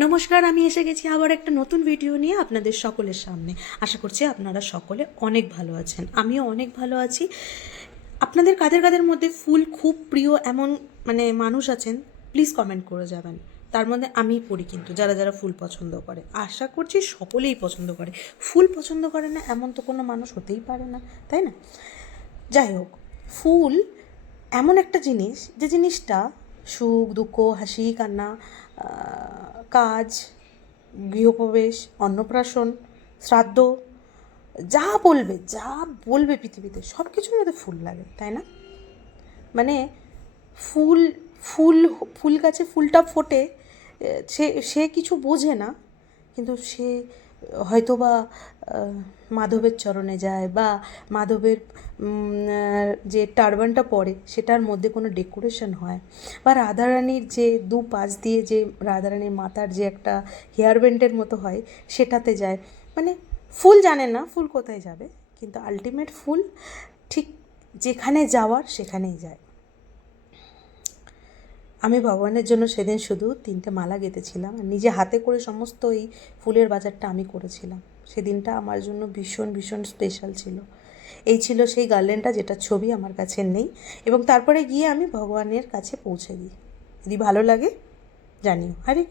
নমস্কার, আমি এসে গেছি আবার একটা নতুন ভিডিও নিয়ে আপনাদের সকলের সামনে। আশা করছি আপনারা সকলে অনেক ভালো আছেন, আমিও অনেক ভালো আছি। আপনাদের কাদের কাদের মধ্যে ফুল খুব প্রিয় এমন মানুষ আছেন, প্লিজ কমেন্ট করে যাবেন। তার মধ্যে আমি পড়ি, কিন্তু যারা যারা ফুল পছন্দ করে, আশা করছি সকলেই পছন্দ করে। ফুল পছন্দ করে না এমন তো কোনো মানুষ হতেই পারে না, তাই না? যাই হোক, ফুল এমন একটা জিনিস, যে জিনিসটা সুখ দুঃখ হাসি কান্না, কাজ, গৃহপ্রবেশ, অন্নপ্রাশন, শ্রাদ্ধ, যা বলবে পৃথিবীতে সব কিছুর মধ্যে ফুল লাগে, তাই না? মানে ফুল ফুল ফুল গাছে ফুলটা ফোটে, সে সে কিছু বোঝে না, কিন্তু সে হয়তো বা মাধবের চরণে যায়, বা মাধবের যে টারবানটা পরে সেটার মধ্যে কোনো ডেকোরেশন হয়, বা রাধারানীর যে দু পাশ দিয়ে যে রাধারানীর মাথার যে একটা হেয়ার ব্যান্ডের মতো হয় সেটাতে যায়। ফুল জানে না ফুল কোথায় যাবে, কিন্তু আলটিমেট ফুল ঠিক যেখানে যাওয়ার সেখানেই যায়। আমি ভগবানের জন্য সেদিন শুধু 3টে মালা গেঁথেছিলাম, আর নিজে হাতে করে সমস্ত এই ফুলের বাজারটা আমি করেছিলাম। সেদিনটা আমার জন্য ভীষণ ভীষণ স্পেশাল ছিল। এই ছিল সেই গার্ল্যান্ডটা যেটার ছবি আমার কাছে নেই, এবং তারপরে গিয়ে আমি ভগবানের কাছে পৌঁছে দিই। যদি ভালো লাগে জানিও। হরে